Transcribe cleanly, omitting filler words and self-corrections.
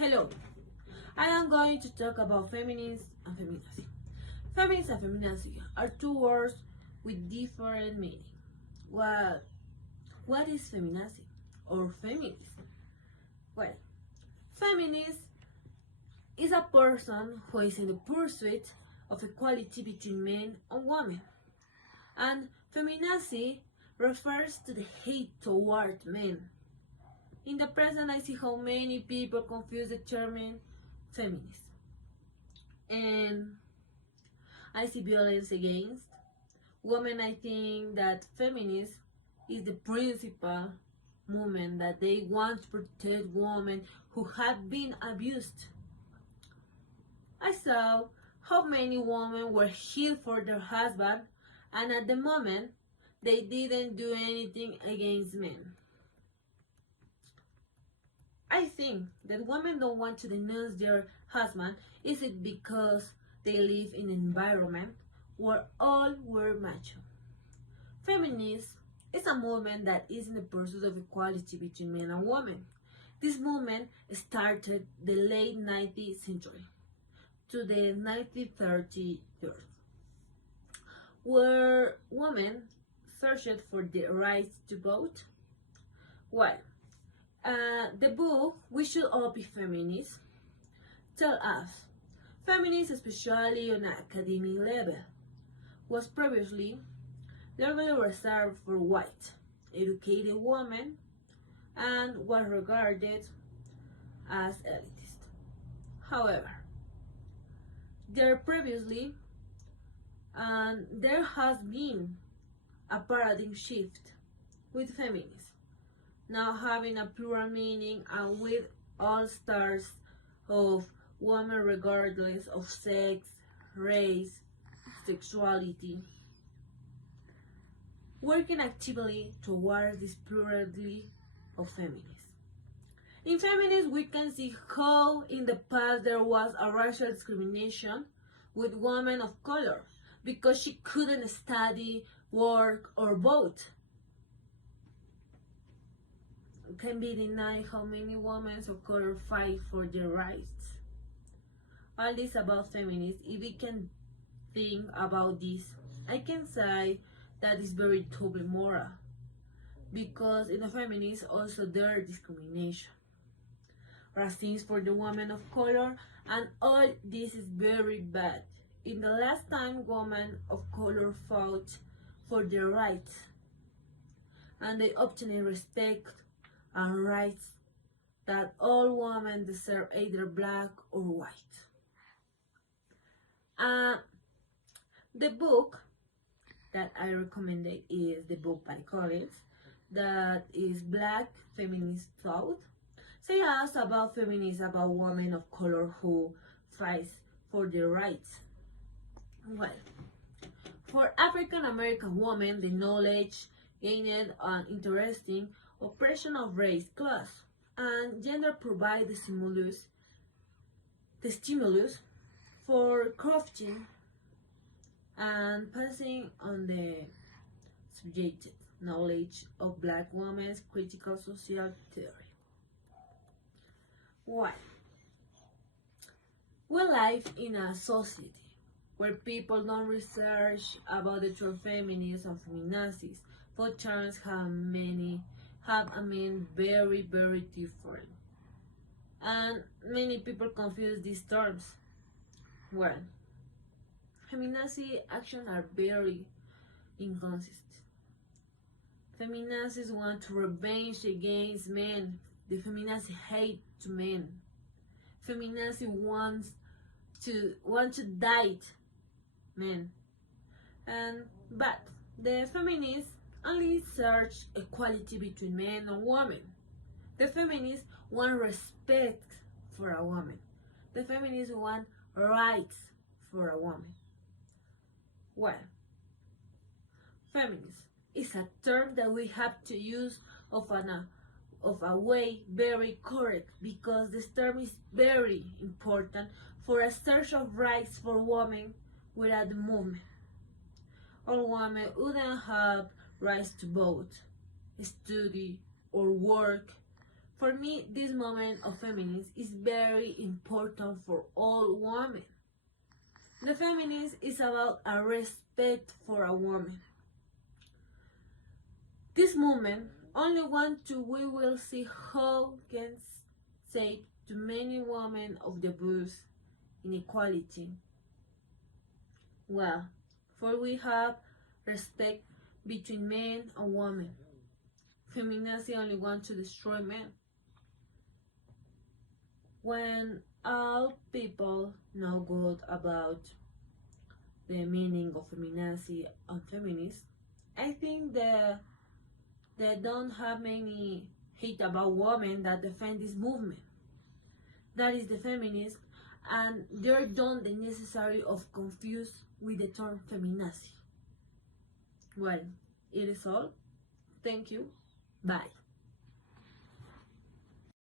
Hello, I am going to talk about feminists and feminazi. Feminists and feminazi are two words with different meaning. Well, what is feminazi or feminism? Well, feminist is a person who is in the pursuit of equality between men and women. And feminazi refers to the hate toward men. In the present, I see how many people confuse the term feminist. And I see violence against women. I think that feminism is the principal movement that they want to protect women who have been abused. I saw how many women were killed for their husband, and at the moment, they didn't do anything against men. I think that women don't want to denounce their husband. Is it because they live in an environment where all were macho? Feminism is a movement that is in the pursuit of equality between men and women. This movement started the late 19th century to the 1930s, where women searched for the right to vote. Well, the book We Should All Be Feminists tell us feminism, especially on an academic level, was previously legally reserved for white, educated women and was regarded as elitist. However, there has been a paradigm shift with feminism now having a plural meaning and with all stars of women regardless of sex, race, sexuality, working actively towards this plurality of feminism. In feminism, we can see how in the past there was a racial discrimination with women of color because she couldn't study, work, or vote. Can be denied how many women of color fight for their rights. All this about feminism. If we can think about this, I can say that it's very double moral, because in the feminists also there is discrimination, racism for the women of color, and all this is very bad. In the last time women of color fought for their rights and they obtained respect and rights that all women deserve, either black or white. The book that I recommended is the book by Collins, that is Black Feminist Thought. Say us about feminism, about women of color who fight for their rights. Well, for African American women, the knowledge gained an interesting oppression of race, class, and gender provide the stimulus for crafting and passing on the subjective knowledge of black women's critical social theory. Why? We live in a society where people don't research about the true feminists and feminazis, for terms have a meaning very, very different. And many people confuse these terms. Well, feminazi actions are very inconsistent. Feminazis want to revenge against men. The feminazi hate to men. Feminazi want to die men. But the feminists only search equality between men and women. The feminists want respect for a woman. The feminists want rights for a woman. Well, feminism is a term that we have to use of a way very correct, because this term is very important for a search of rights for women without the movement. All women wouldn't have rights to vote, study, or work For me, this moment of feminism is very important for all women. The feminism is about a respect for a woman. This movement only want to we will see how can save to many women of the abuse, inequality. Well, for we have respect between men and women. Feminists only want to destroy men. When all people know good about the meaning of feminazi and feminist, I think they don't have many hate about women that defend this movement. That is the feminist, and they're done the necessary of confuse with the term feminazi. Well, it is all. Thank you. Bye.